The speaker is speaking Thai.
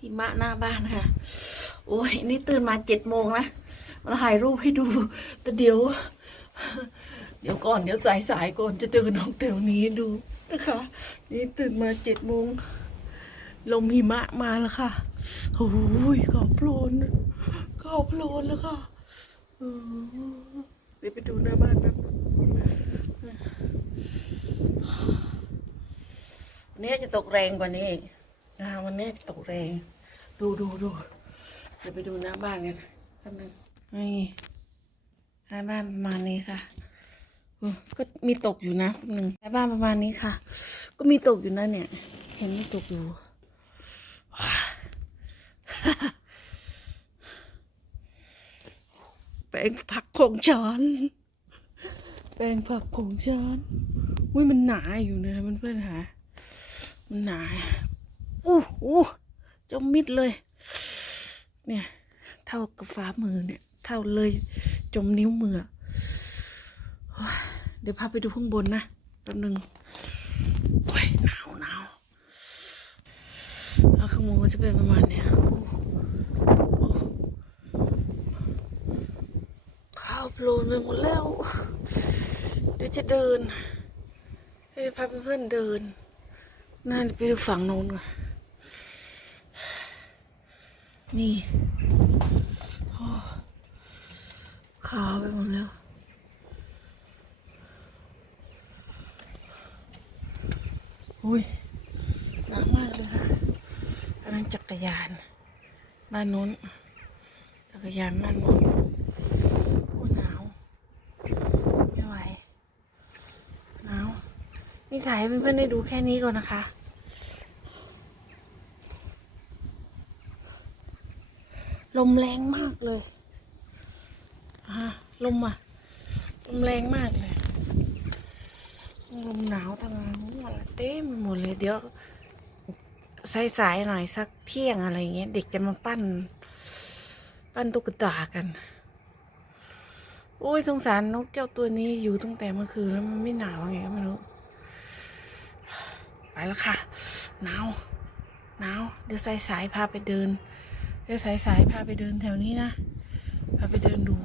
หิมะหน้าบ้านค่ะ โอ้ยนี่ตื่นมาเจ็ดโมงนะมาถ่ายรูปให้ดู แต่เดี๋ยว เดี๋ยวก่อนเดี๋ยวสายสายๆก่อนจะเดินออกแถวนี้ดูนะคะ นี่ตื่นมาเจ็ดโมงลมหิมะมาแล้วค่ะโอ้ยขอบโพลนขอบโพลนแล้วค่ะเดี๋ยวไปดูหน้าบ้านแป๊บวันนี้จะตกแรงกว่านี้ นะวันนี้ตกแรง ดูดูดูเดี๋ยวไปดูหน้าบ้านกันแป๊บนึงนี่หน้าบ้านประมาณนี้ค่ะก็มีตกอยู่นะแป๊บนึงหน้าบ้านประมาณนี้ค่ะ ก็มีตกอยู่นะเนี่ย เห็นมีตกอยู่แปลงผักของฉันแปลงผักของฉันอุ้ยมันหนาอยู่นะมันเพื่อนหามันหนา อู้อู้จมมิดเลย เนี่ย เท่ากับฝ่ามือเนี่ย เท่าเลยจมนิ้วมือ เดี๋ยวพาไปดูข้างบนนะแป๊บนึงโอ้ยหนาวหนาวแล้วข้างบนก็จะเป็นประมาณเนี้ยข้าวโพลนไปหมดแล้ว เดี๋ยวจะเดินให้พาเพื่อนเดินน่าจะไปดูฝั่งโน้นก่อน นี่ขาวไปหมดแล้ว อุ้ยหนาวมากเลยค่ะอันนั้นจักรยานบ้านโน้น จักรยานบ้านโน้นโอ้หนาว ไม่ไหว หนาว นี่ถ่ายให้เพื่อนๆได้ดูแค่นี้ก่อนนะคะ ลมแรงมากเลยอ่าลมอะลมแรงมากเลยลมหนาวทำงนหมดเลยเต็มหมดเลยเดี๋ยวสายๆหน่อยสักเที่ยงอะไรเงี้ยเด็กจะมาปั้น ปั้นตุ๊กตากันโอ้ยสงสารนกเจ้าตัวนี้อยู่ตั้งแต่เมื่อคืนแล้วมันไม่หนาวไงก็ไม่รู้ไปแล้วค่ะหนาวหนาวเดี๋ยวสายสายๆพาไปเดิน เดี๋ยวสายสายๆพาไปเดินแถวนี้นะ พาไปเดินดู